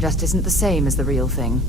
Just isn't the same as the real thing.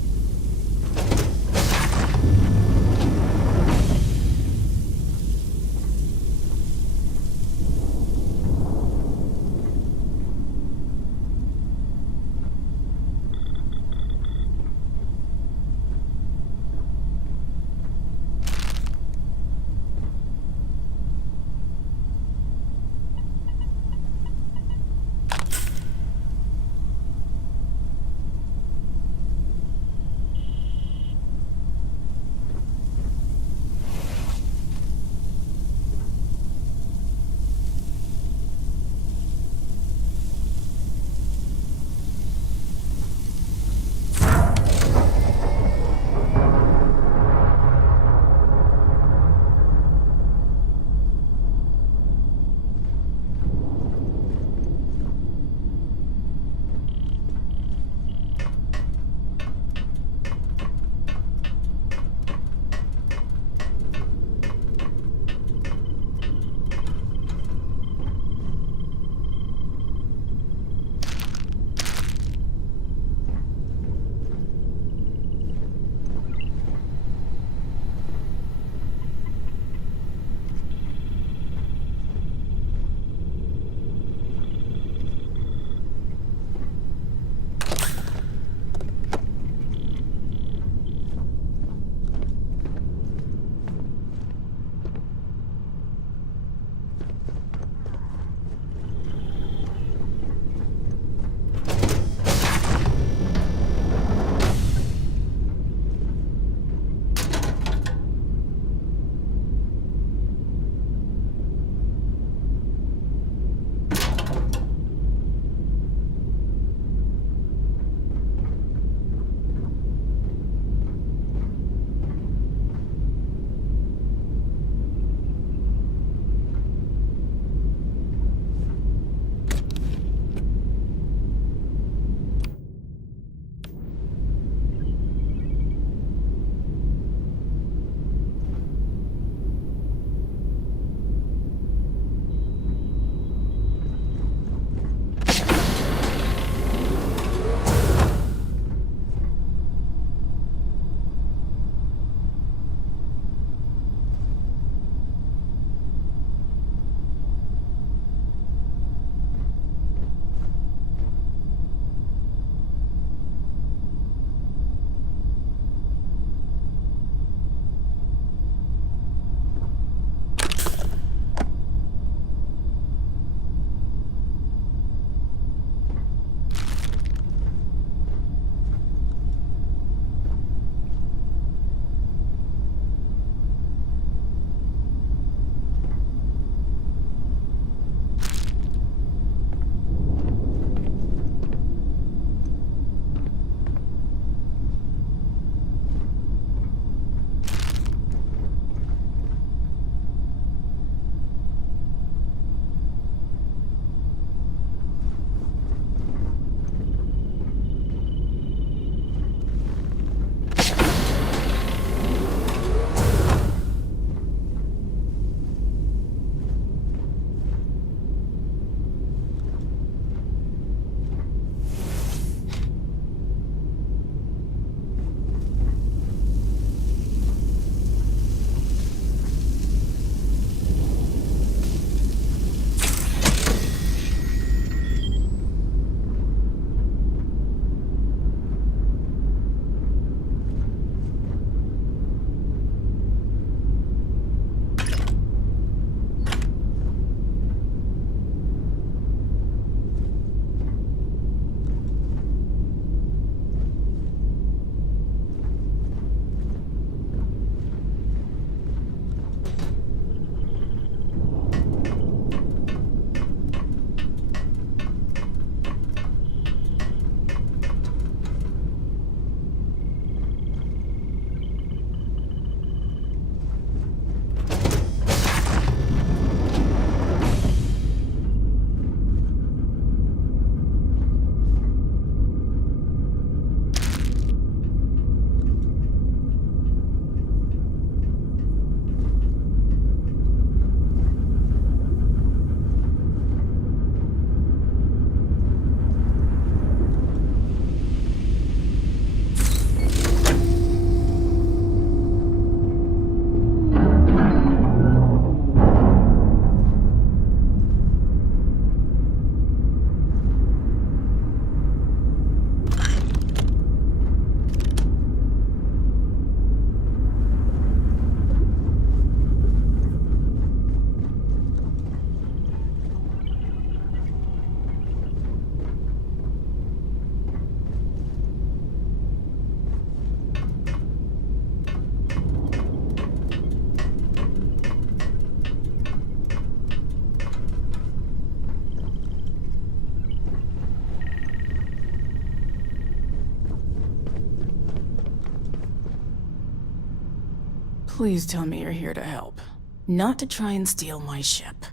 Please tell me you're here to help, not to try and steal my ship.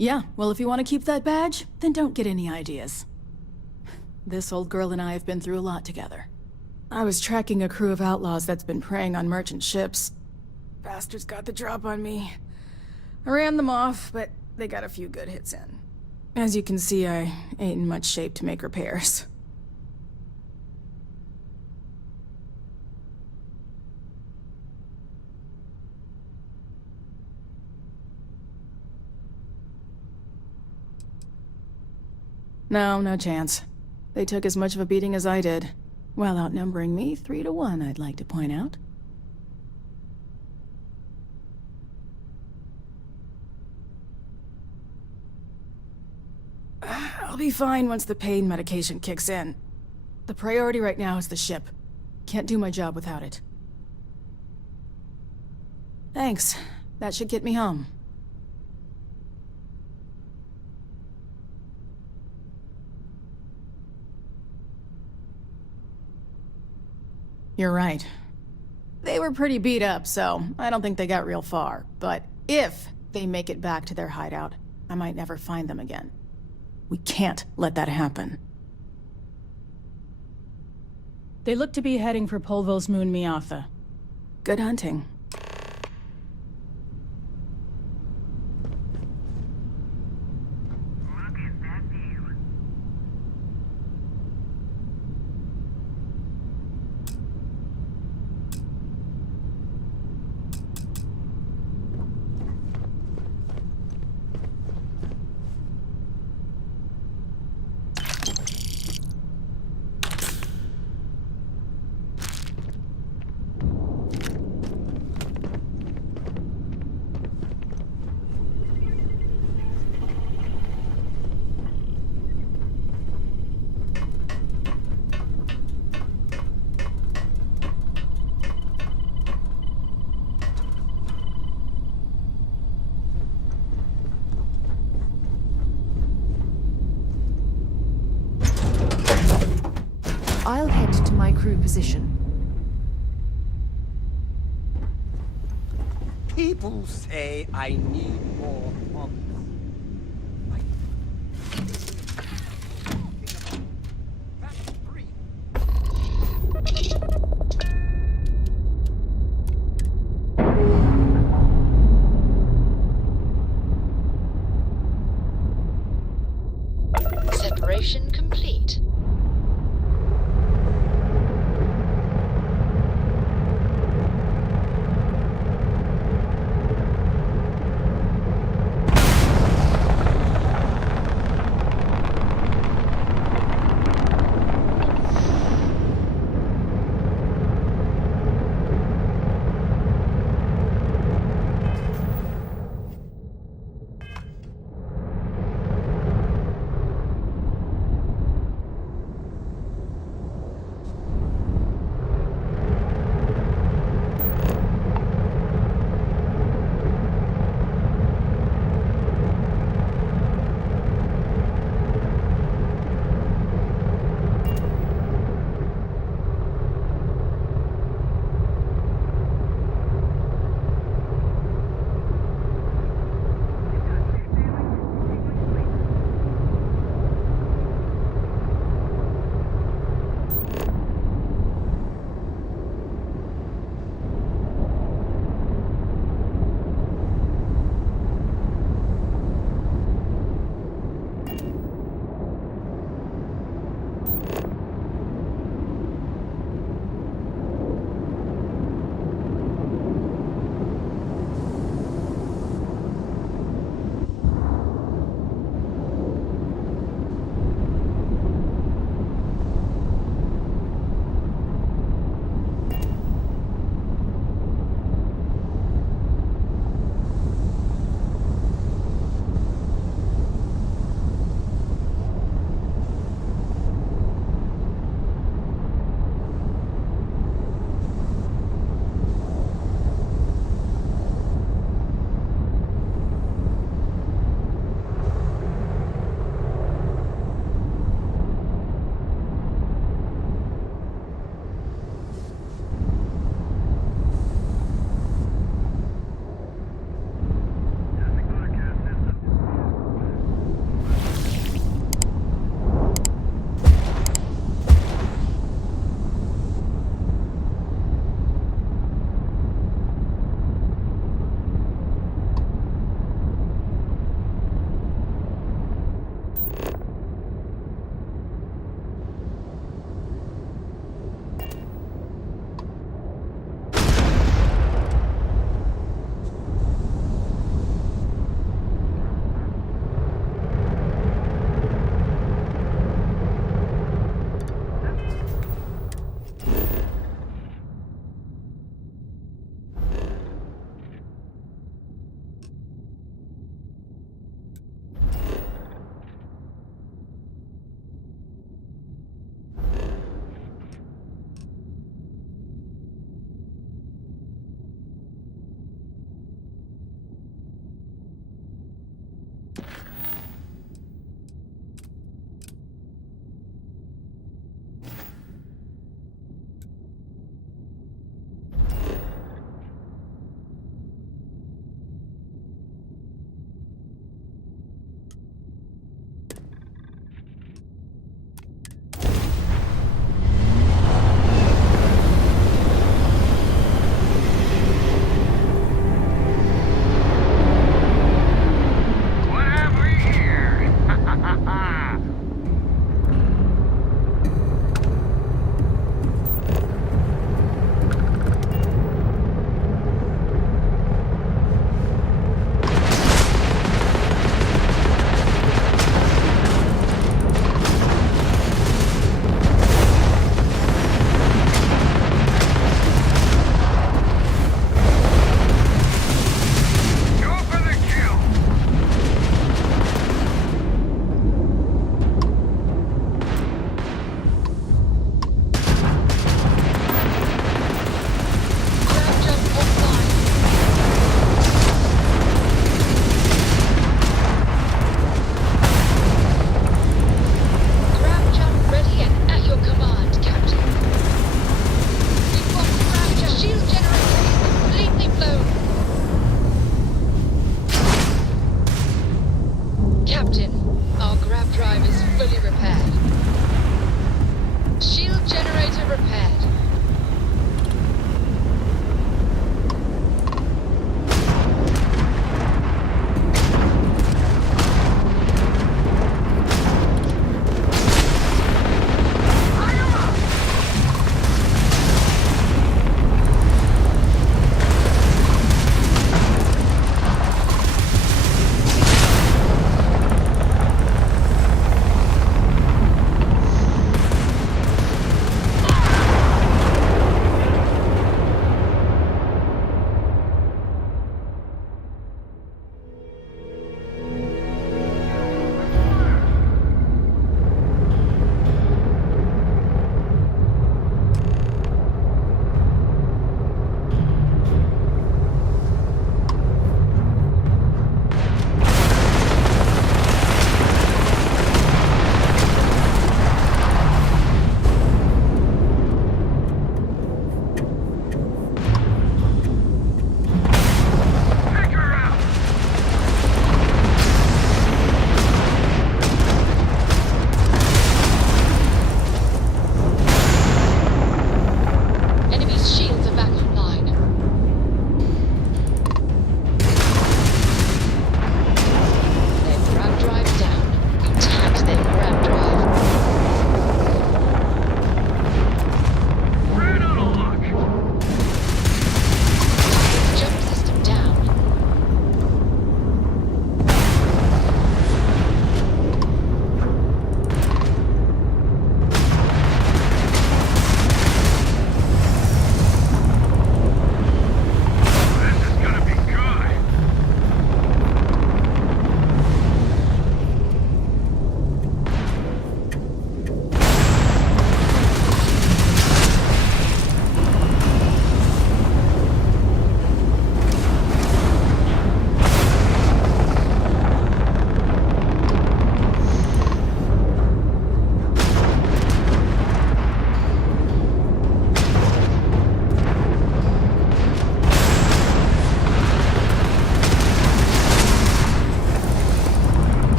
Yeah, well, if you want to keep that badge, then don't get any ideas. This old girl and I have been through a lot together. I was tracking a crew of outlaws that's been preying on merchant ships. Bastards got the drop on me. I ran them off, but they got a few good hits in. As you can see, I ain't in much shape to make repairs. No chance. They took as much of a beating as I did, while outnumbering me 3 to 1, I'd like to point out. I'll be fine once the pain medication kicks in. The priority right now is the ship. Can't do my job without it. Thanks. That should get me home. You're right. They were pretty beat up, so I don't think they got real far. But if they make it back to their hideout, I might never find them again. We can't let that happen. They look to be heading for Polvo's moon Miatha. Good hunting. Look at that view. I'll head to my crew position. People say I need more pumps. That's 3. Separation complete.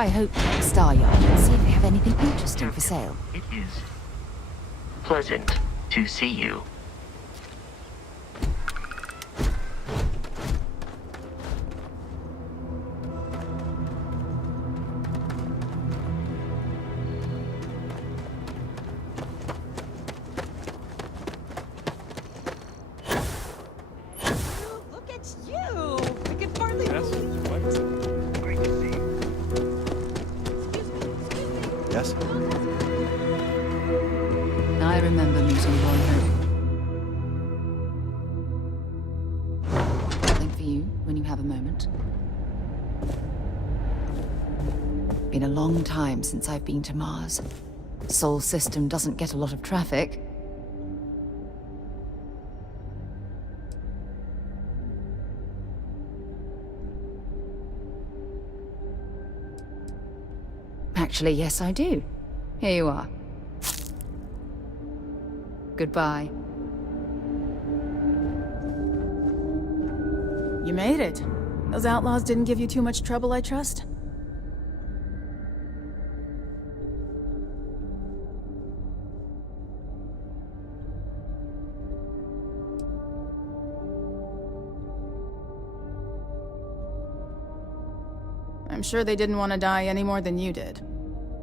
by Hope Tech Star Yard and see if they have anything interesting for sale. It is pleasant to see you. Look at you! We can hardly... Yes? What? Great to see you. Yes? I remember meeting you on Hope. Something for you when you have a moment. Been a long time since I've been to Mars. Sol system doesn't get a lot of traffic. Actually, yes, I do. Here you are. Goodbye. You made it. Those outlaws didn't give you too much trouble, I trust? I'm sure they didn't want to die any more than you did.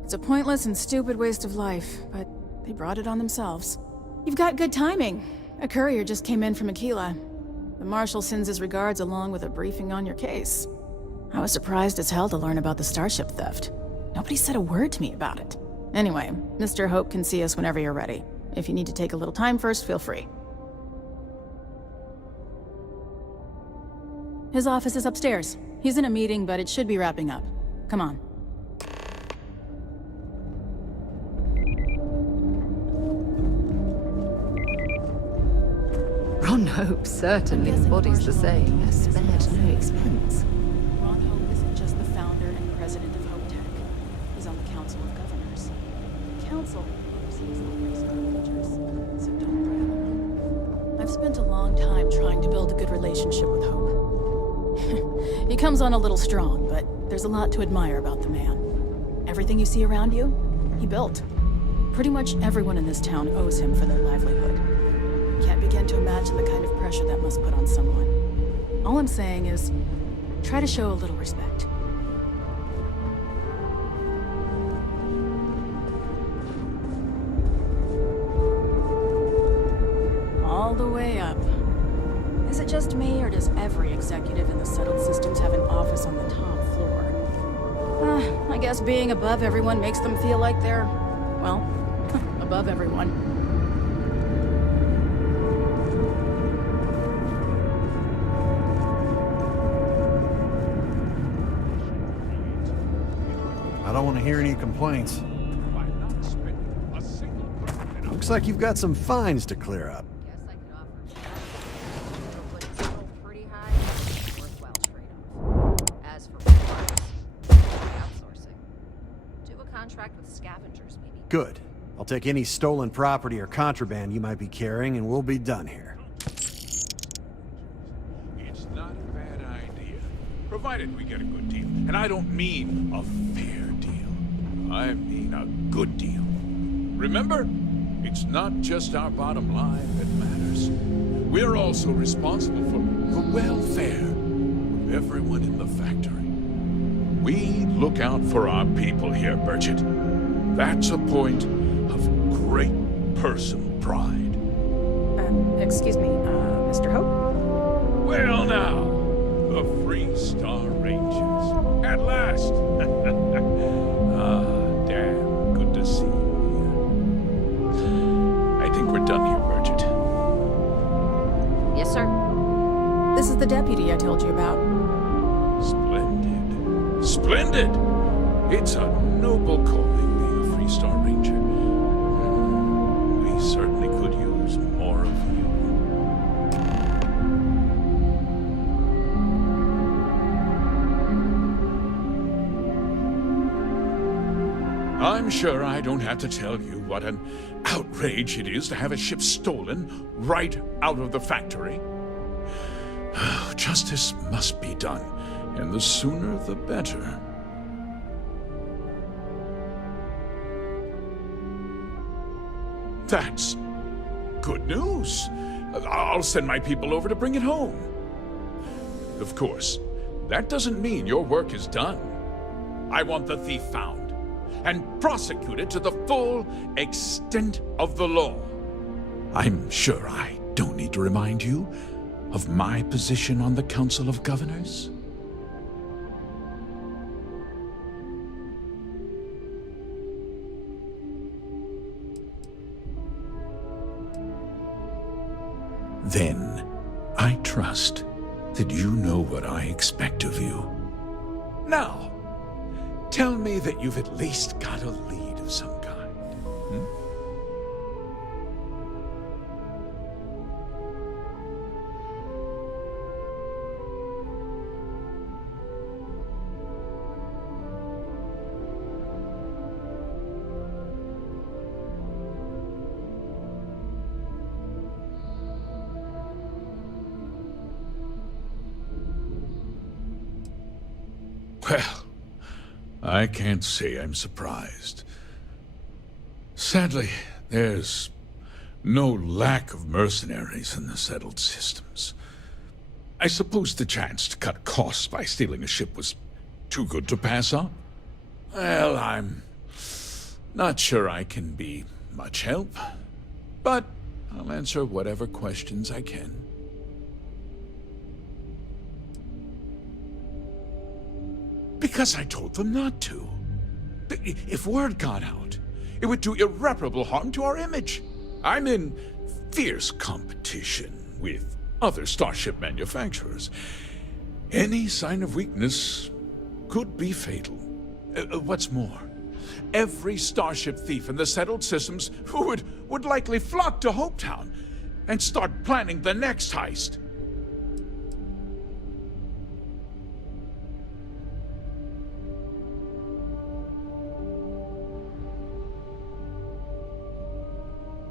It's a pointless and stupid waste of life, but they brought it on themselves. You've got good timing. A courier just came in from Aquila. The Marshal sends his regards along with a briefing on your case. I was surprised as hell to learn about the starship theft. Nobody said a word to me about it. Anyway, Mr. Hope can see us whenever you're ready. If you need to take a little time first, feel free. His office is upstairs. He's in a meeting, but it should be wrapping up. Come on. Ron Hope certainly embodies the saying, "a spared no expense." Ron Hope isn't just the founder and president of Hope Tech. He's on the Council of Governors. The Council oversees the Freestar Rangers, so don't brat him. I've spent a long time trying to build a good relationship with Hope. He comes on a little strong, but there's a lot to admire about the man. Everything you see around you, he built. Pretty much everyone in this town owes him for their livelihood. Can't begin to imagine the kind of pressure that must put on someone. All I'm saying is, try to show a little respect. All the way up. Is it just me, or does every executive in the settled systems have an office on the top floor? I guess being above everyone makes them feel like they're, well, above everyone. I don't want to hear any complaints. Looks like you've got some fines to clear up. Guess I could offer but it's still pretty high. Worthwhile trade-off. As for parts, outsourcing. Do a contract with scavengers, maybe. Good. I'll take any stolen property or contraband you might be carrying, and we'll be done here. It's not a bad idea, provided we get a good deal. And I don't mean a fair deal. I mean a good deal. Remember, it's not just our bottom line that matters. We're also responsible for the welfare of everyone in the factory. We look out for our people here, Bridget. That's a point of great personal pride. Excuse me, Mr. Hope? Well now, the Freestar Rangers. At last! Damn, good to see you here. I think we're done here, Bridget. Yes, sir. This is the deputy I told you about. Splendid. Splendid! It's a noble calling, being a Freestar Ranger. We certainly could use more of you. I'm sure I don't have to tell you what an outrage it is to have a ship stolen right out of the factory. Justice must be done, and the sooner the better. That's good news. I'll send my people over to bring it home. Of course, that doesn't mean your work is done. I want the thief found and prosecuted to the full extent of the law. I'm sure I don't need to remind you of my position on the Council of Governors. Then, I trust that you know what I expect of you. Now, tell me that you've at least got a lead of some kind. Well, I can't say I'm surprised. Sadly, there's no lack of mercenaries in the settled systems. I suppose the chance to cut costs by stealing a ship was too good to pass up? Well, I'm not sure I can be much help, but I'll answer whatever questions I can. Because I told them not to. If word got out, it would do irreparable harm to our image. I'm in fierce competition with other starship manufacturers. Any sign of weakness could be fatal. What's more, every starship thief in the settled systems would likely flock to Hopetown and start planning the next heist.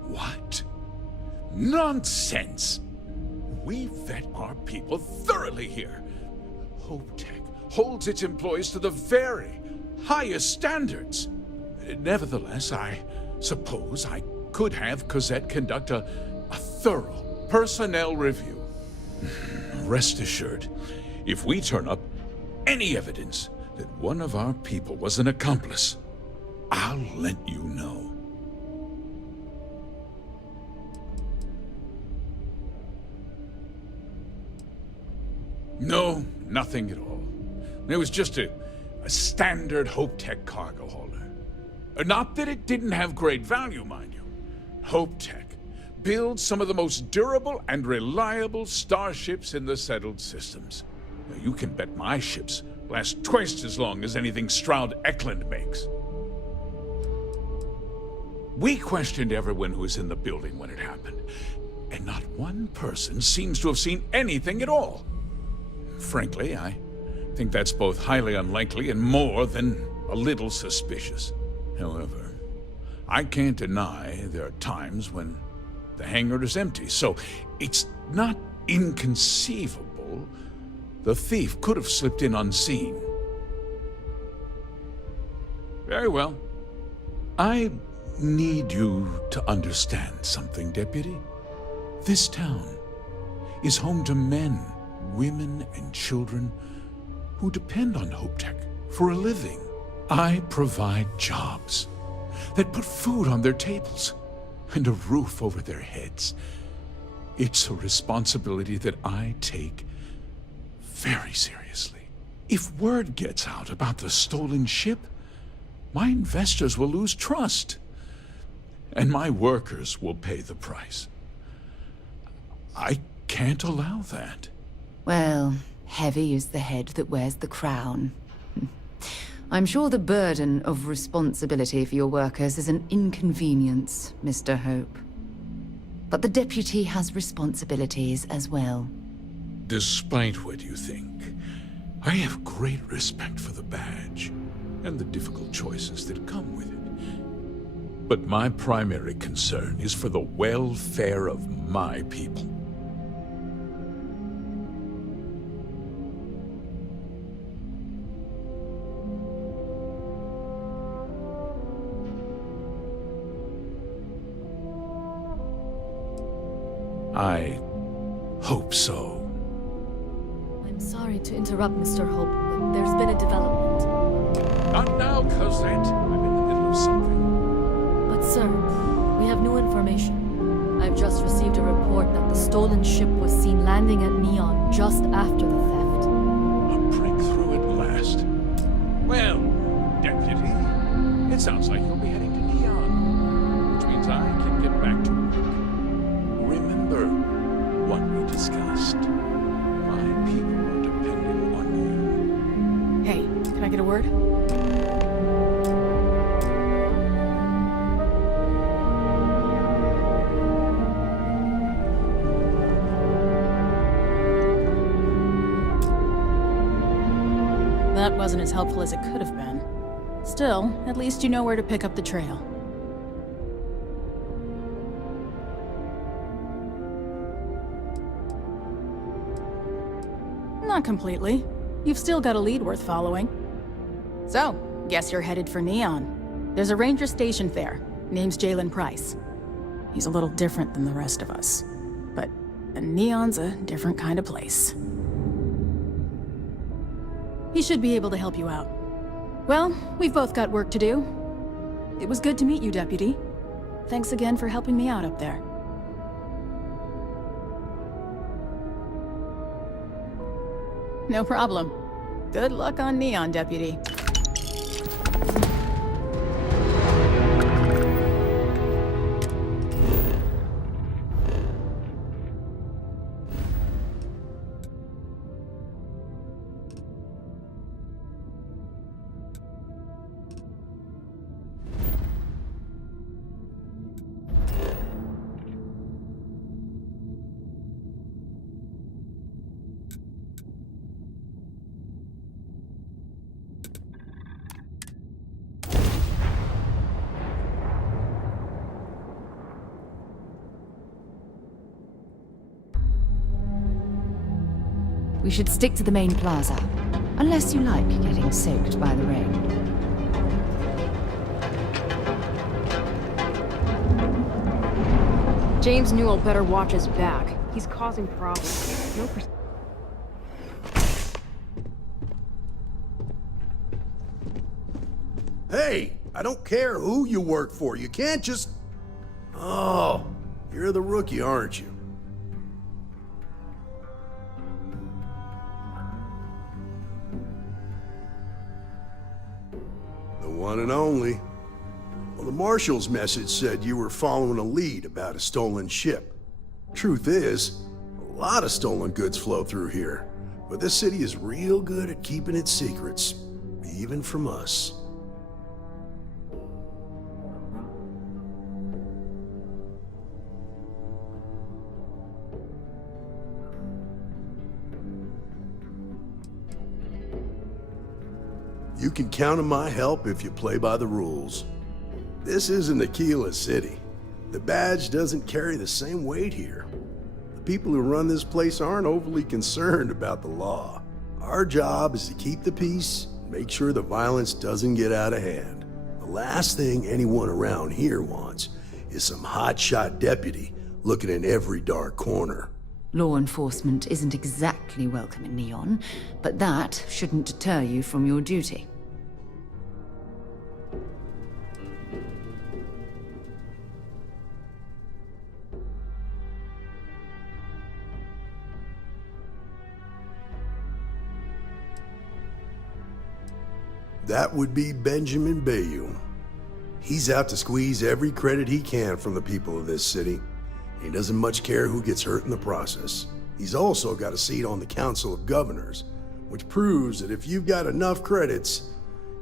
What? Nonsense! We vet our people thoroughly here. HopeTech holds its employees to the very highest standards. Nevertheless, I suppose I could have Cosette conduct a thorough personnel review. Rest assured, if we turn up any evidence that one of our people was an accomplice, I'll let you know. No, nothing at all. It was just a standard HopeTech cargo hauler. Not that it didn't have great value, mind you. HopeTech builds some of the most durable and reliable starships in the settled systems. Now, you can bet my ships last twice as long as anything Stroud Eklund makes. We questioned everyone who was in the building when it happened, and not one person seems to have seen anything at all. Frankly, I think that's both highly unlikely and more than a little suspicious. However, I can't deny there are times when the hangar is empty, so it's not inconceivable the thief could have slipped in unseen. Very well. I need you to understand something, Deputy. This town is home to men, women, and children who depend on HopeTech for a living. I provide jobs that put food on their tables and a roof over their heads. It's a responsibility that I take very seriously. If word gets out about the stolen ship, my investors will lose trust, and my workers will pay the price. I can't allow that. Well, heavy is the head that wears the crown. I'm sure the burden of responsibility for your workers is an inconvenience, Mr. Hope. But the deputy has responsibilities as well. Despite what you think, I have great respect for the badge and the difficult choices that come with it. But my primary concern is for the welfare of my people. I hope so. I'm sorry to interrupt, Mr. Hope, but there's been a development. Not now, Cosette. I'm in the middle of something. But sir, we have new information. I've just received a report that the stolen ship was seen landing at Neon just after the theft. A breakthrough at last. Well, Deputy, it sounds like you'll be heading to Neon, which means I can get back to work. Remember what we discussed. My people are depending on you. Hey, can I get a word? That wasn't as helpful as it could have been. Still, at least you know where to pick up the trail. Not completely. You've still got a lead worth following. So, guess you're headed for Neon. There's a ranger stationed there. Name's Jalen Price. He's a little different than the rest of us. But Neon's a different kind of place. He should be able to help you out. Well, we've both got work to do. It was good to meet you, Deputy. Thanks again for helping me out up there. No problem. Good luck on Neon, Deputy. We should stick to the main plaza, unless you like getting soaked by the rain. James Newell better watch his back. He's causing problems. No Hey, I don't care who you work for. You can't just... Oh, you're the rookie, aren't you? The one and only. Well, the Marshal's message said you were following a lead about a stolen ship. Truth is, a lot of stolen goods flow through here, but this city is real good at keeping its secrets, even from us. You can count on my help if you play by the rules. This isn't Aquila City. The badge doesn't carry the same weight here. The people who run this place aren't overly concerned about the law. Our job is to keep the peace, make sure the violence doesn't get out of hand. The last thing anyone around here wants is some hotshot deputy looking in every dark corner. Law enforcement isn't exactly welcome in Neon, but that shouldn't deter you from your duty. That would be Benjamin Bayou. He's out to squeeze every credit he can from the people of this city. He doesn't much care who gets hurt in the process. He's also got a seat on the Council of Governors, which proves that if you've got enough credits,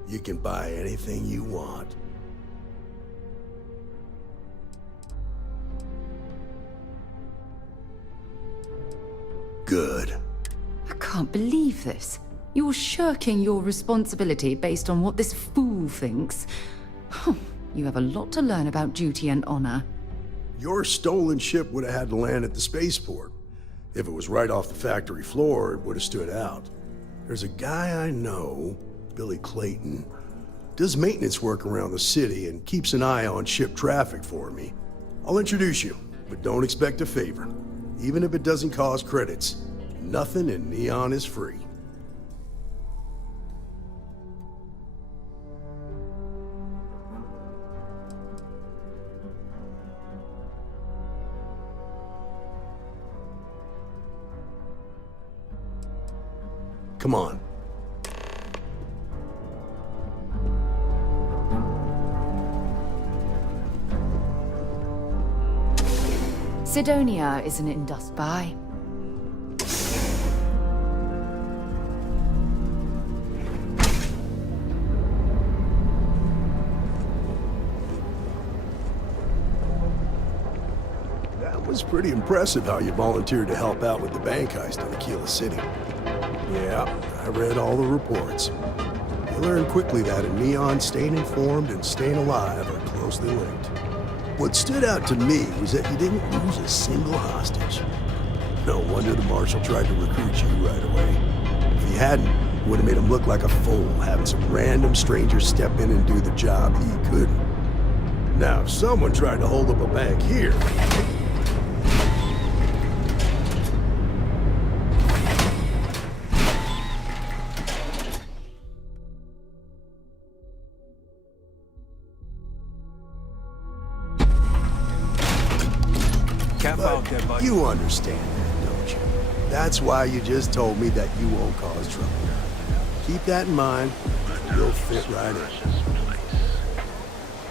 you can buy anything you want. Good. I can't believe this. You're shirking your responsibility based on what this fool thinks. You have a lot to learn about duty and honor. Your stolen ship would have had to land at the spaceport. If it was right off the factory floor, it would have stood out. There's a guy I know, Billy Clayton, does maintenance work around the city and keeps an eye on ship traffic for me. I'll introduce you, but don't expect a favor. Even if it doesn't cause credits, nothing in Neon is free. Come on. Sidonia is an indust buy. That was pretty impressive how you volunteered to help out with the bank heist in Aquila City. Yeah, I read all the reports. You learned quickly that in Neon, staying informed and staying alive are closely linked. What stood out to me was that you didn't lose a single hostage. No wonder the Marshal tried to recruit you right away. If he hadn't, it would have made him look like a fool, having some random stranger step in and do the job he couldn't. Now, if someone tried to hold up a bank here... But you understand that, don't you? That's why you just told me that you won't cause trouble. Keep that in mind, and you'll fit right in.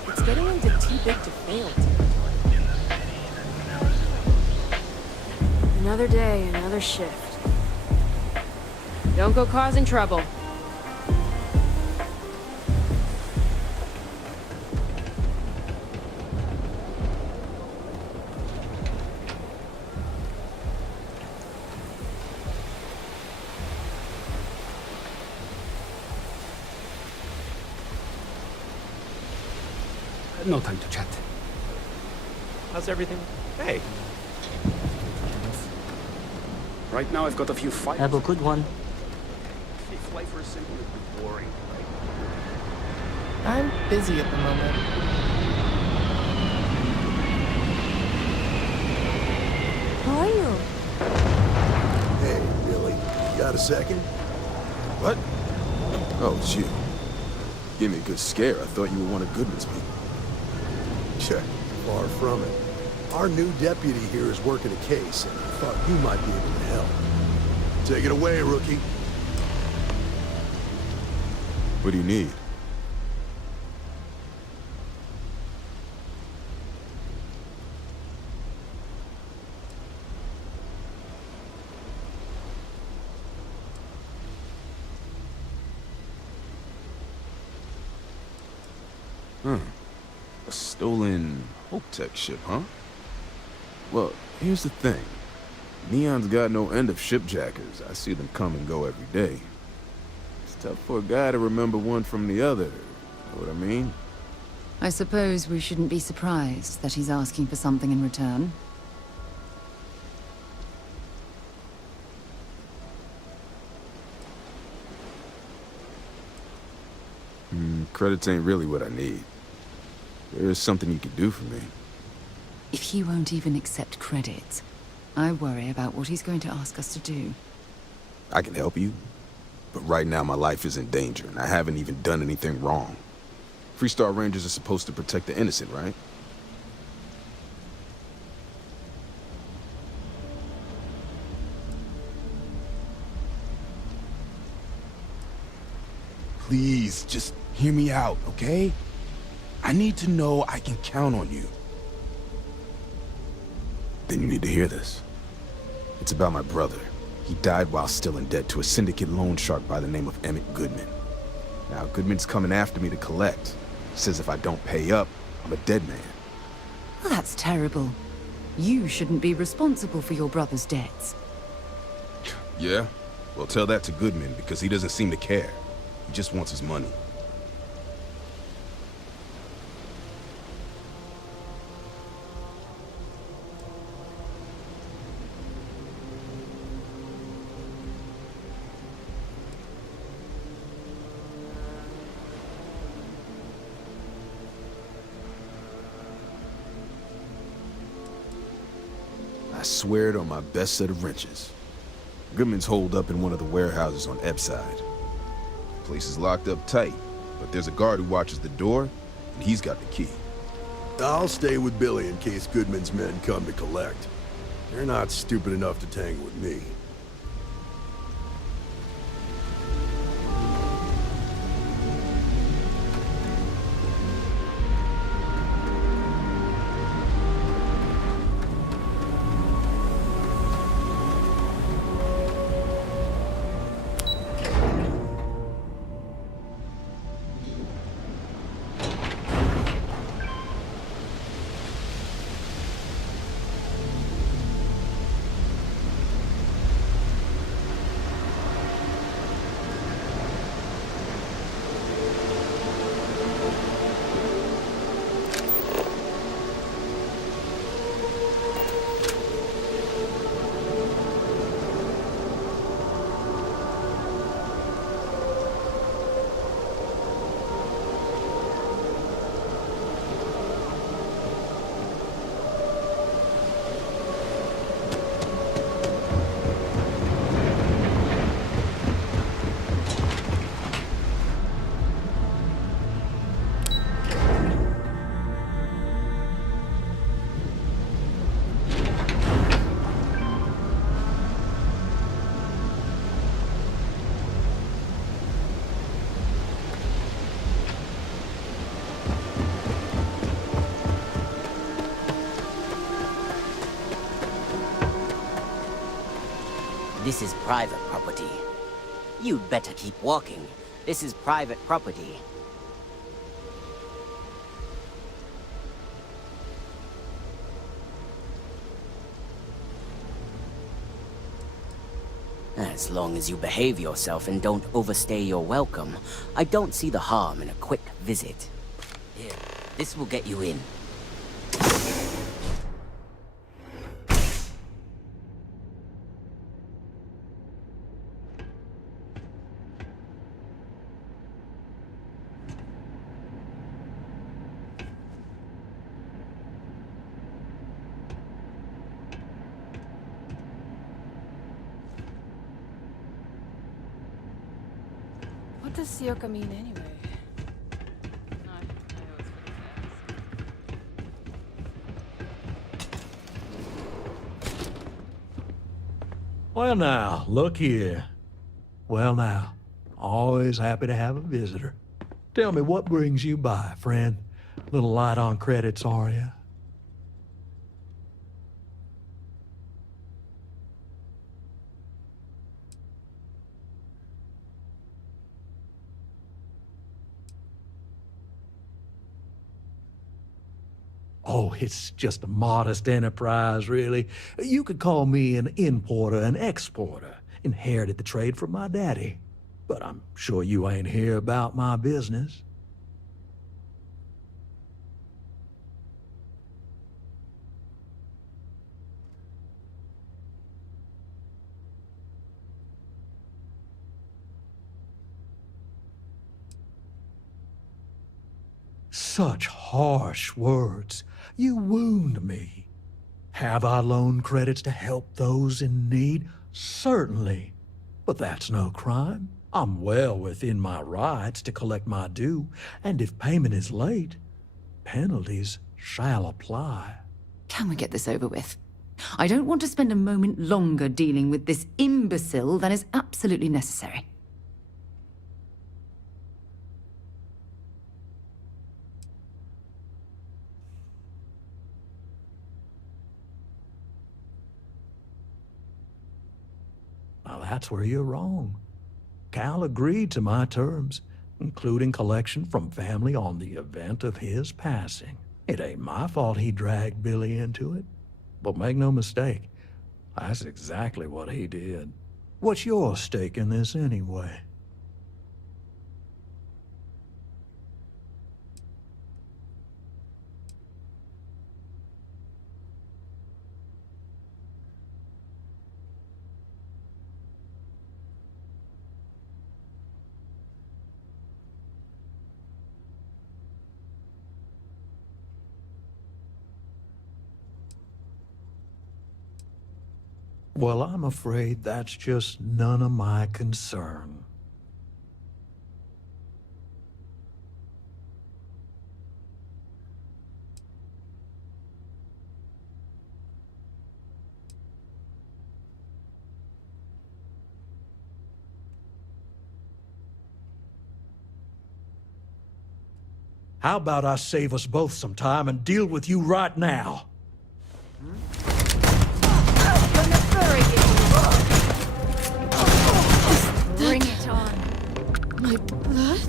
It's getting into too big to fail territory. Another day, another shift. Don't go causing trouble. No time to chat. How's everything? Hey. Right now I've got a few fights. Have a good one. Life is simply boring, right? I'm busy at the moment. How are you? Hey, Billy, you got a second? What? Oh, it's you. Gave me a good scare. I thought you were one of Goodman's people. Check. Far from it. Our new deputy here is working a case, and I thought you might be able to help. Take it away, rookie. What do you need? A stolen Hope Tech ship, huh? Well, here's the thing. Neon's got no end of shipjackers. I see them come and go every day. It's tough for a guy to remember one from the other. Know what I mean? I suppose we shouldn't be surprised that he's asking for something in return. Credits ain't really what I need. There's something you could do for me. If he won't even accept credit, I worry about what he's going to ask us to do. I can help you, but right now my life is in danger, and I haven't even done anything wrong. Freestar Rangers are supposed to protect the innocent, right? Please, just hear me out, okay? I need to know I can count on you. Then you need to hear this. It's about my brother. He died while still in debt to a syndicate loan shark by the name of Emmett Goodman. Now, Goodman's coming after me to collect. He says if I don't pay up, I'm a dead man. Well, that's terrible. You shouldn't be responsible for your brother's debts. Yeah? Well, tell that to Goodman, because he doesn't seem to care. He just wants his money. I swear it on my best set of wrenches. Goodman's holed up in one of the warehouses on Ebb's side. The place is locked up tight, but there's a guard who watches the door, and he's got the key. I'll stay with Billy in case Goodman's men come to collect. They're not stupid enough to tangle with me. This is private property. You'd better keep walking. This is private property. As long as you behave yourself and don't overstay your welcome, I don't see the harm in a quick visit. Here, this will get you in. What does Sioka mean anyway? Well now, look here. Well now, always happy to have a visitor. Tell me, what brings you by, friend? Little light on credits, are you? Oh, it's just a modest enterprise, really. You could call me an importer and exporter. Inherited the trade from my daddy. But I'm sure you ain't here about my business. Such harsh words. You wound me. Have I loaned credits to help those in need? Certainly. But that's no crime. I'm well within my rights to collect my due, and if payment is late, penalties shall apply. Can we get this over with? I don't want to spend a moment longer dealing with this imbecile than is absolutely necessary. Now that's where you're wrong. Cal agreed to my terms, including collection from family on the event of his passing. It ain't my fault he dragged Billy into it. But make no mistake, that's exactly what he did. What's your stake in this anyway? Well, I'm afraid that's just none of my concern. How about I save us both some time and deal with you right now? Bring it on. My blood?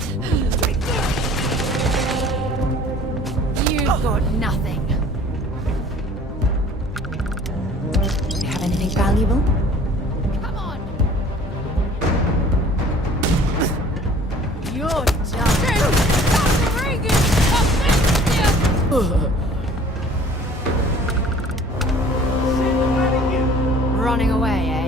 You've got nothing. Do you have anything valuable? Come on! You're done. Stop ringing! Running away, eh?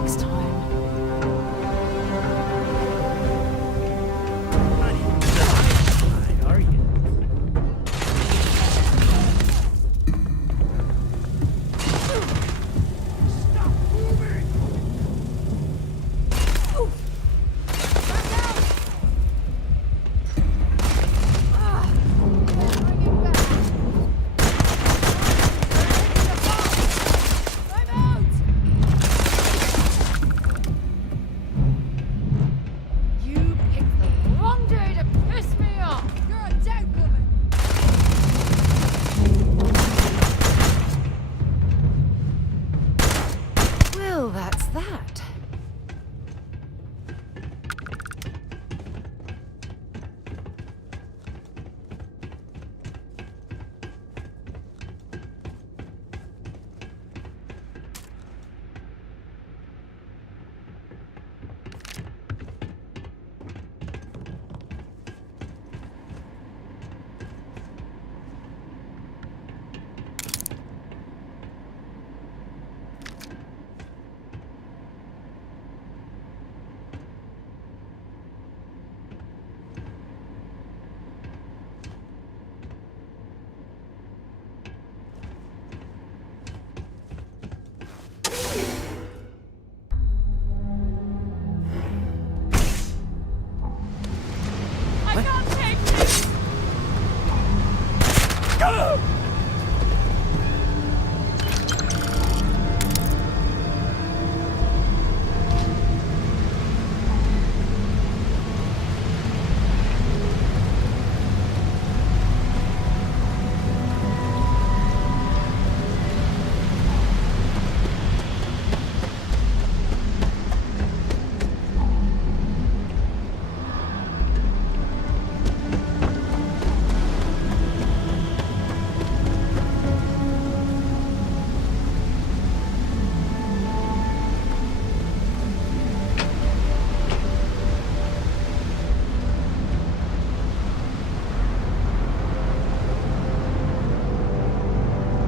Next time. Are you? You picked the wrong day to piss me off! You're a dead woman! Well, that's that. I can't take this!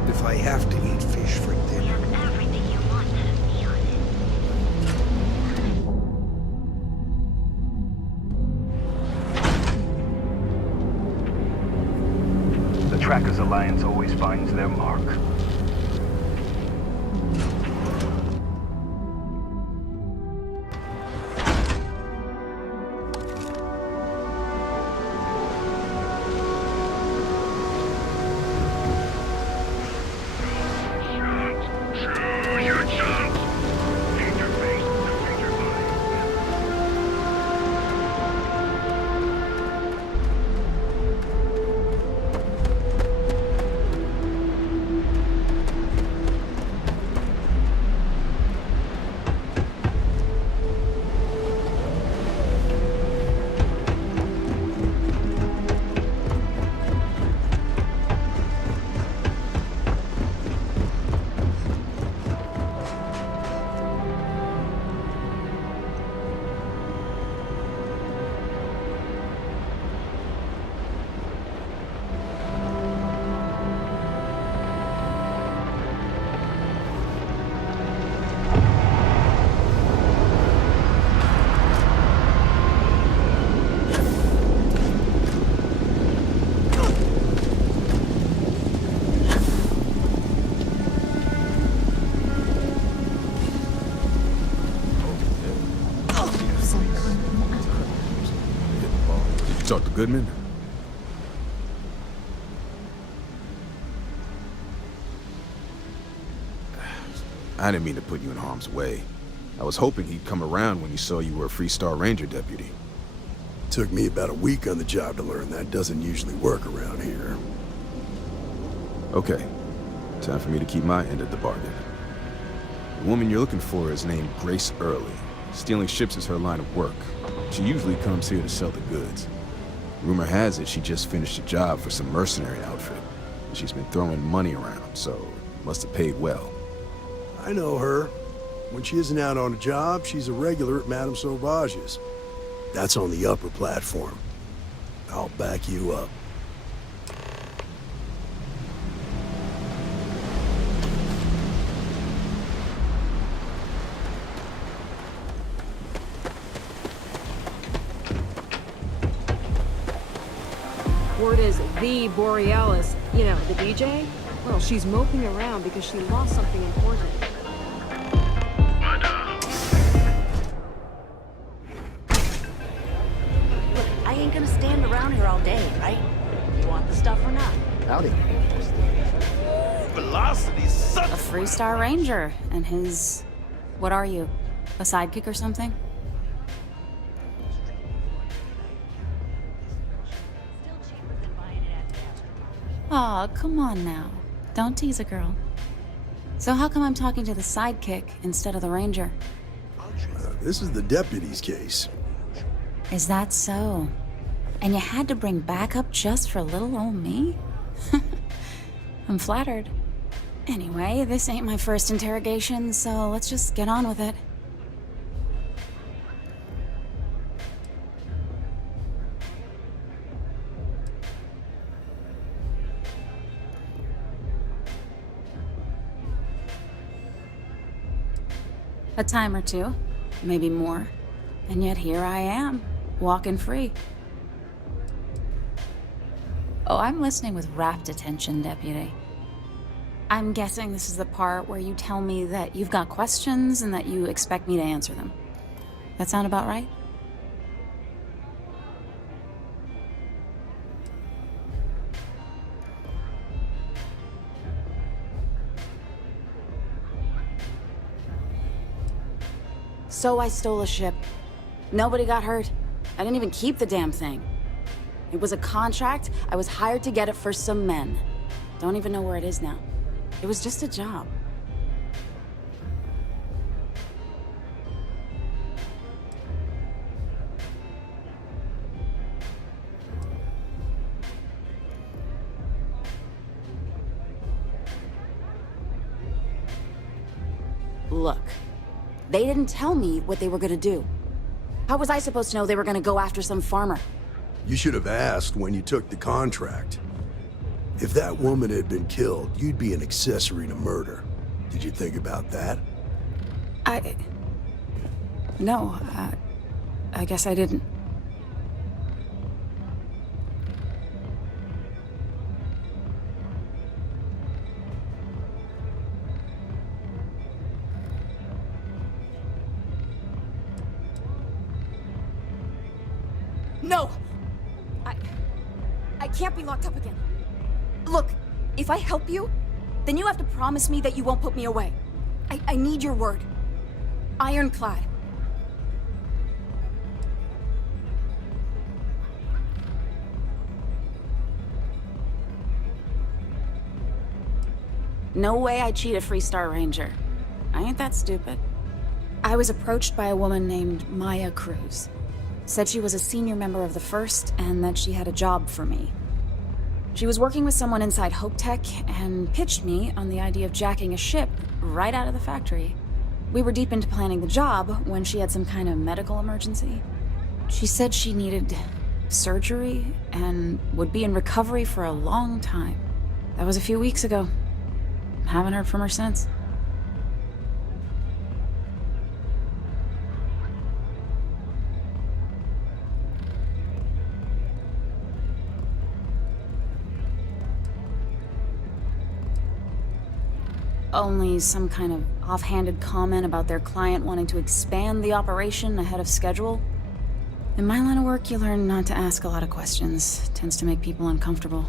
If I have to eat fish for dinner. Everything you want out of me on it. The Trackers Alliance always finds their mark. talk to Goodman? I didn't mean to put you in harm's way. I was hoping he'd come around when he saw you were a Freestar Ranger deputy. Took me about a week on the job to learn that doesn't usually work around here. Okay, time for me to keep my end of the bargain. The woman you're looking for is named Grace Early. Stealing ships is her line of work. She usually comes here to sell the goods. Rumor has it she just finished a job for some mercenary outfit. She's been throwing money around, so must have paid well. I know her. When she isn't out on a job, she's a regular at Madame Sauvage's. That's on the upper platform. I'll back you up. Word is the Borealis, you know, the DJ? Well, she's moping around because she lost something important. Look, I ain't gonna stand around here all day, right? You want the stuff or not? Howdy. Velocity sucks! A Freestar Ranger, and his... what are you? A sidekick or something? Aw, come on now. Don't tease a girl. So how come I'm talking to the sidekick instead of the ranger? This is the deputy's case. Is that so? And you had to bring backup just for little old me? I'm flattered. Anyway, this ain't my first interrogation, so let's just get on with it. A time or two, maybe more. And yet here I am, walking free. Oh, I'm listening with rapt attention, Deputy. I'm guessing this is the part where you tell me that you've got questions and that you expect me to answer them. That sound about right? So I stole a ship. Nobody got hurt. I didn't even keep the damn thing. It was a contract. I was hired to get it for some men. Don't even know where it is now. It was just a job. Look. They didn't tell me what they were gonna do. How was I supposed to know they were gonna go after some farmer? You should have asked when you took the contract. If that woman had been killed, you'd be an accessory to murder. Did you think about that? No, I guess I didn't. No! I can't be locked up again. Look, if I help you, then you have to promise me that you won't put me away. I need your word. Ironclad. No way I cheat a Freestar Ranger. I ain't that stupid. I was approached by a woman named Maya Cruz. Said she was a senior member of the First and that she had a job for me. She was working with someone inside Hope Tech and pitched me on the idea of jacking a ship right out of the factory. We were deep into planning the job when she had some kind of medical emergency. She said she needed surgery and would be in recovery for a long time. That was a few weeks ago. Haven't heard from her since. Only some kind of offhanded comment about their client wanting to expand the operation ahead of schedule. In my line of work, you learn not to ask a lot of questions. It tends to make people uncomfortable.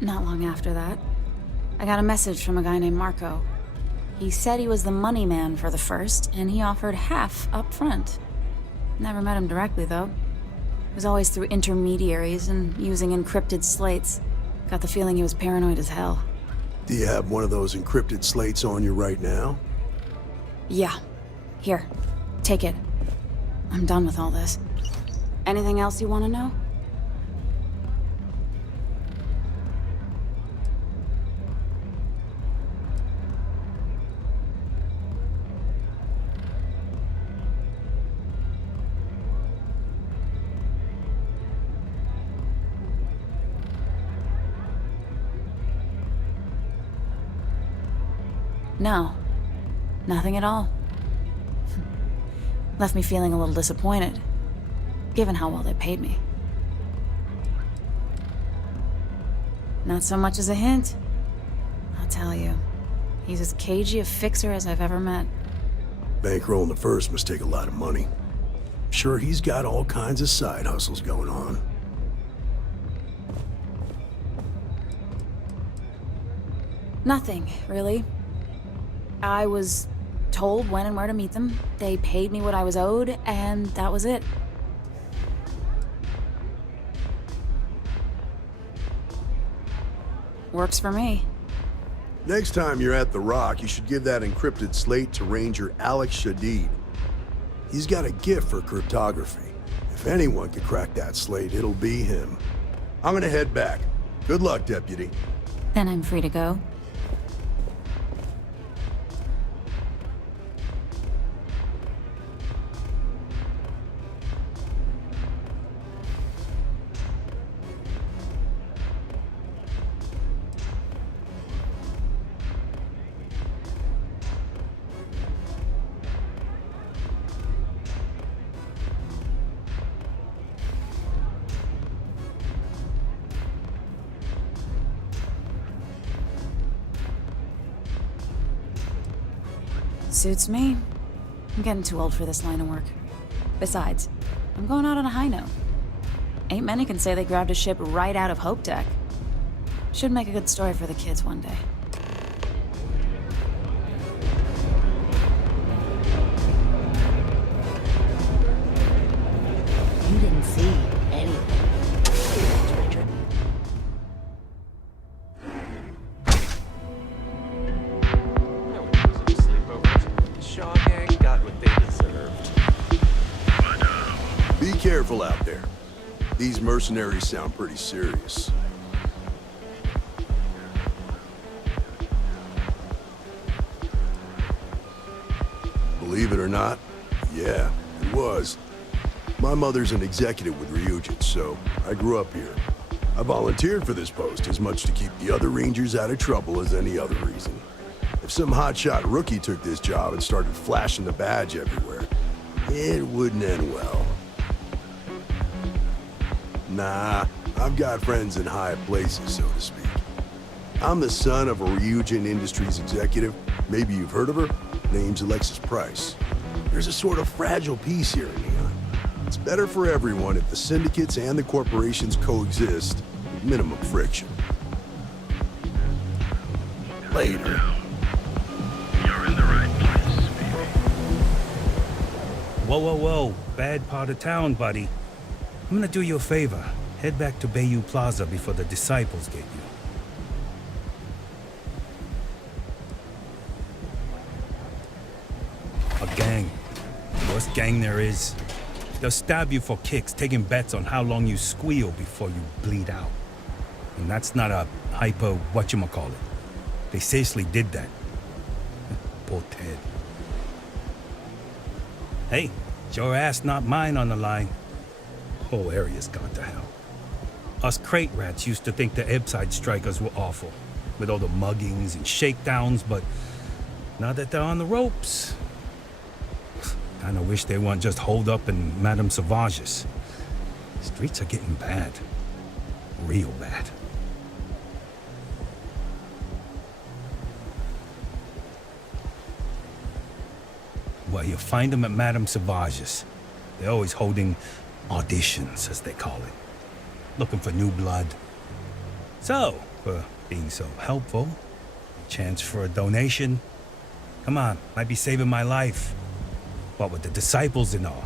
Not long after that, I got a message from a guy named Marco. He said he was the money man for the first, and he offered half up front. Never met him directly, though. It was always through intermediaries and using encrypted slates. Got the feeling he was paranoid as hell. Do you have one of those encrypted slates on you right now? Yeah. Here. Take it. I'm done with all this. Anything else you want to know? No. Nothing at all. Left me feeling a little disappointed, given how well they paid me. Not so much as a hint. I'll tell you. He's as cagey a fixer as I've ever met. Bankrolling the first must take a lot of money. Sure, he's got all kinds of side hustles going on. Nothing, really. I was told when and where to meet them. They paid me what I was owed, and that was it. Works for me. Next time you're at the Rock, you should give that encrypted slate to Ranger Alex Shadid. He's got a gift for cryptography. If anyone could crack that slate, it'll be him. I'm gonna head back. Good luck, Deputy. Then I'm free to go. Suits me. I'm getting too old for this line of work. Besides, I'm going out on a high note. Ain't many can say they grabbed a ship right out of Hope Tech. Should make a good story for the kids one day. You didn't see anything. Shaw gang got what they deserved. Be careful out there. These mercenaries sound pretty serious. Believe it or not, yeah, it was. My mother's an executive with Ryujin, so I grew up here. I volunteered for this post as much to keep the other rangers out of trouble as any other reason. If some hotshot rookie took this job and started flashing the badge everywhere, it wouldn't end well. Nah, I've got friends in high places, so to speak. I'm the son of a Ryujin Industries executive. Maybe you've heard of her. Name's Alexis Price. There's a sort of fragile peace here in Neon. It's better for everyone if the syndicates and the corporations coexist with minimum friction. Later. You're in the right place, baby. Whoa, whoa, whoa. Bad part of town, buddy. I'm gonna do you a favor. Head back to Bayou Plaza before the disciples get you. A gang. Worst gang there is. They'll stab you for kicks, taking bets on how long you squeal before you bleed out. And that's not a hyper whatchamacallit. They seriously did that. Poor Ted. Hey, it's your ass, not mine on the line. Whole area's gone to hell. Us crate rats used to think the Ebbside strikers were awful, with all the muggings and shakedowns, but now that they're on the ropes, kinda wish they weren't just holed up in Madame Sauvage's. Streets are getting bad. Real bad. Well, you'll find them at Madame Sauvage's. They're always holding auditions, as they call it. Looking for new blood. So, for being so helpful, chance for a donation. Come on, might be saving my life. What with the disciples and all.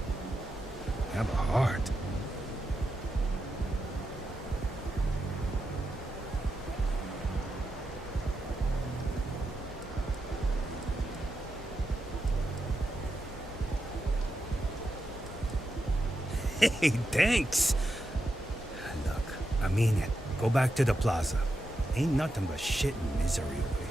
Have a heart. Hey, thanks. Look, I mean it. Go back to the plaza. Ain't nothing but shit and misery over here.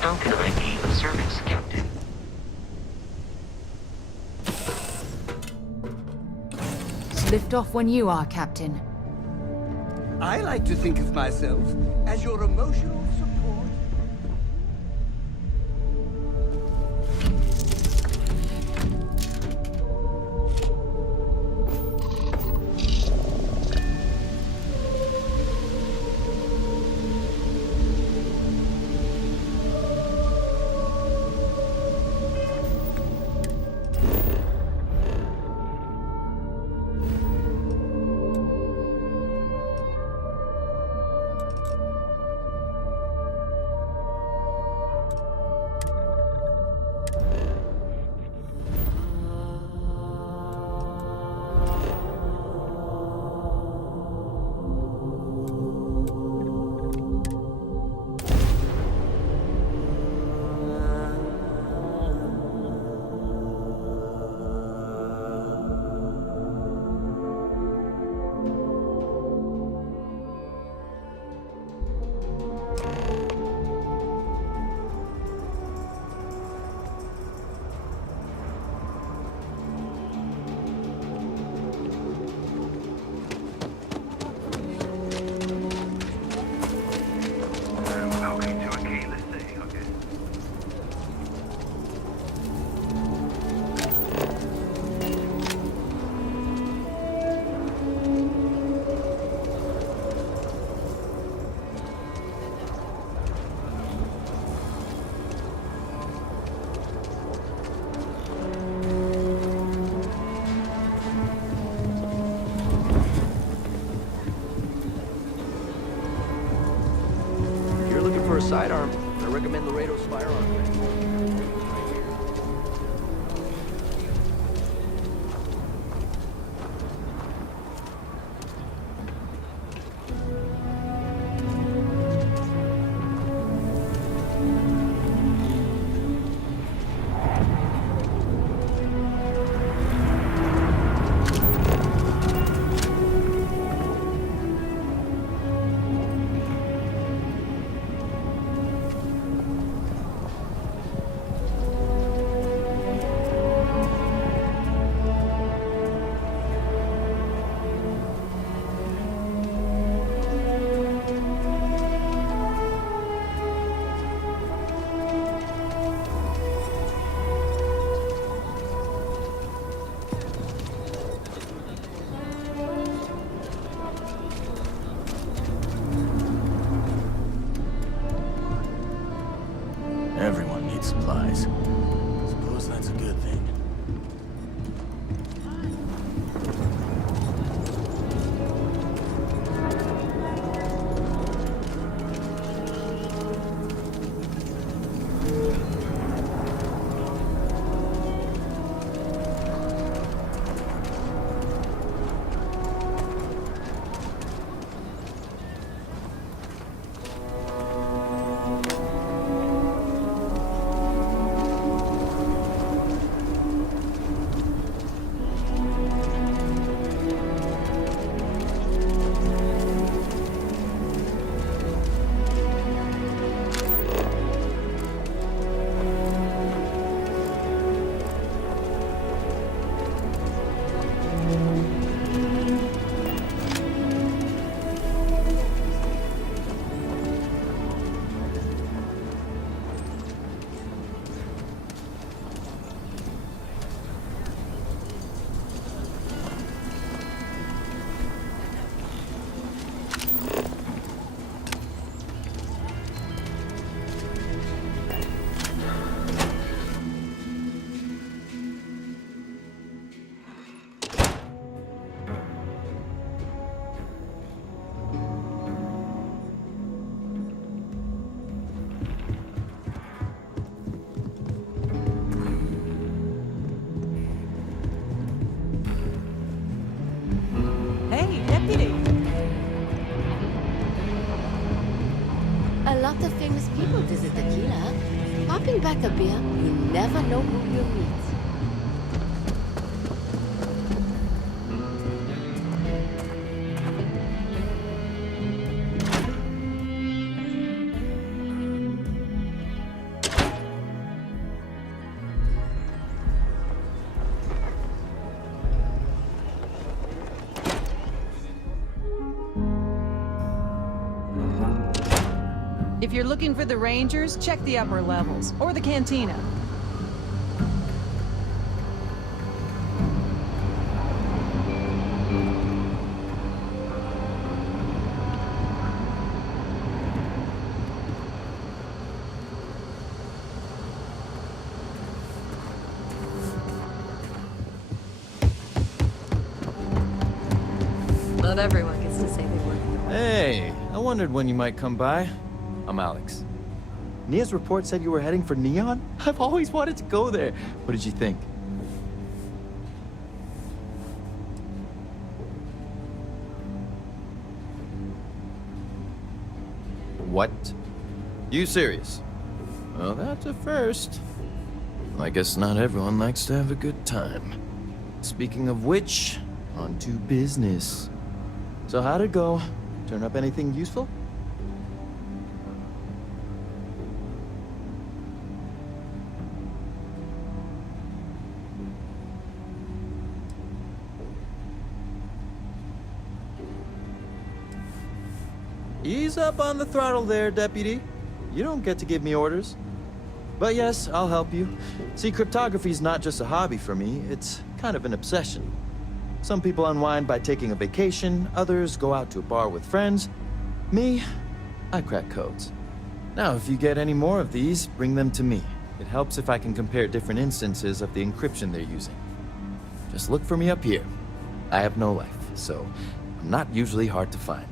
How can I be of service, Captain? Lift off when you are, Captain. I like to think of myself as your emotional support. Difficult is it, Tequila? Popping back a beer, you never know who you'll meet. If you're looking for the Rangers, check the upper levels, or the cantina. Not everyone gets to say they work. Hey, I wondered when you might come by. I'm Alex. Nia's report said you were heading for Neon? I've always wanted to go there. What did you think? What? You serious? Well, that's a first. I guess not everyone likes to have a good time. Speaking of which, on to business. So how'd it go? Turn up anything useful? Ease up on the throttle there, Deputy. You don't get to give me orders. But yes, I'll help you. See, cryptography's not just a hobby for me, it's kind of an obsession. Some people unwind by taking a vacation, others go out to a bar with friends. Me, I crack codes. Now, if you get any more of these, bring them to me. It helps if I can compare different instances of the encryption they're using. Just look for me up here. I have no life, so I'm not usually hard to find.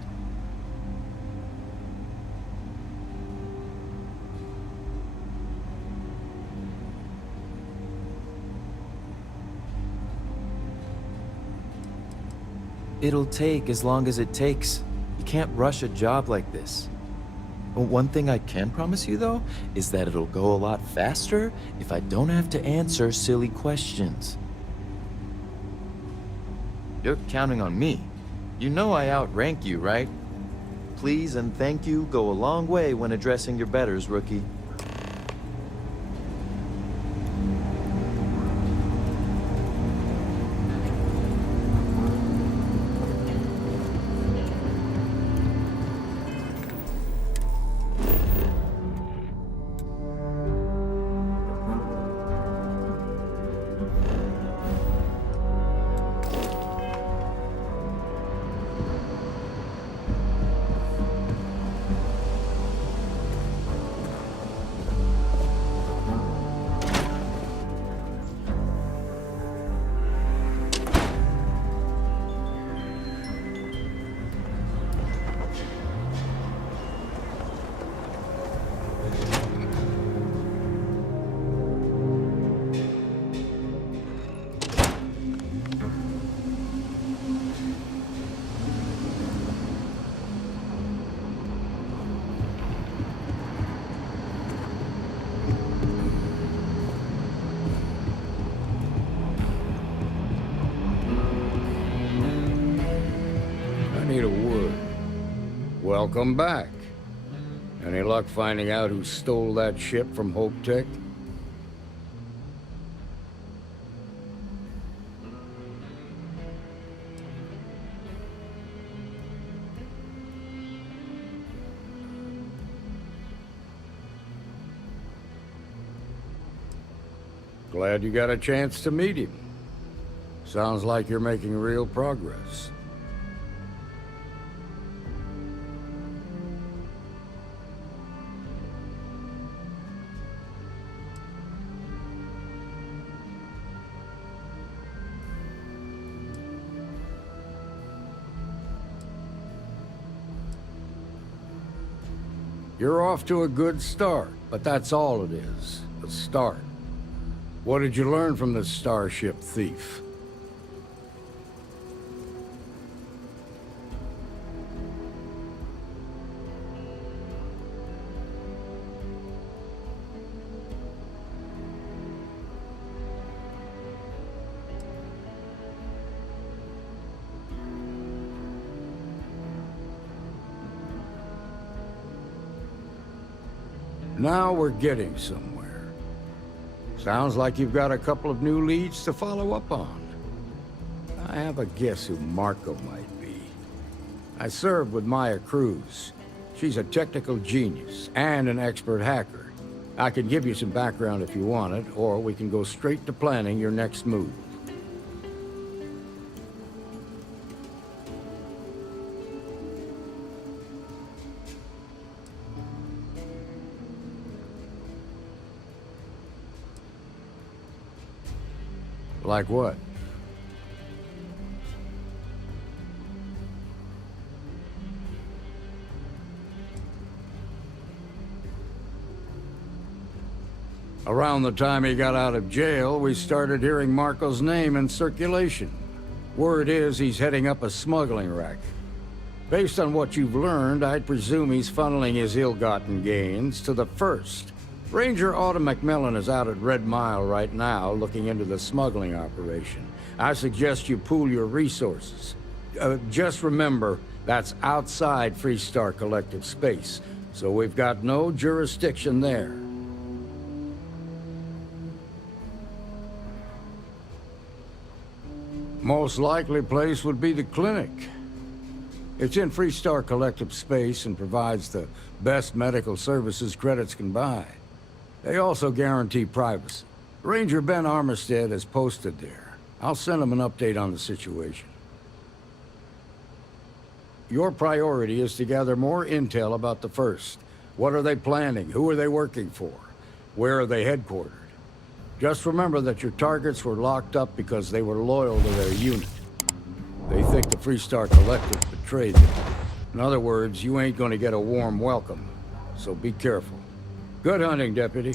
It'll take as long as it takes. You can't rush a job like this. One thing I can promise you, though, is that it'll go a lot faster if I don't have to answer silly questions. You're counting on me. You know I outrank you, right? Please and thank you go a long way when addressing your betters, rookie. Need a word. Welcome back. Any luck finding out who stole that ship from Hope Tech? Glad you got a chance to meet him. Sounds like you're making real progress. You're off to a good start, but that's all it is, a start. What did you learn from the starship thief? Now we're getting somewhere. Sounds like you've got a couple of new leads to follow up on. I have a guess who Marco might be. I served with Maya Cruz. She's a technical genius and an expert hacker. I can give you some background if you want it, or we can go straight to planning your next move. Like what? Around the time he got out of jail, we started hearing Marco's name in circulation. Word is he's heading up a smuggling racket. Based on what you've learned, I'd presume he's funneling his ill-gotten gains to the First. Ranger Autumn McMillan is out at Red Mile right now, looking into the smuggling operation. I suggest you pool your resources. Just remember, that's outside Freestar Collective space, so we've got no jurisdiction there. Most likely place would be the clinic. It's in Freestar Collective space and provides the best medical services credits can buy. They also guarantee privacy. Ranger Ben Armistead is posted there. I'll send him an update on the situation. Your priority is to gather more intel about the First. What are they planning? Who are they working for? Where are they headquartered? Just remember that your targets were locked up because they were loyal to their unit. They think the Freestar Collective betrayed them. In other words, you ain't gonna get a warm welcome, so be careful. Good hunting, Deputy.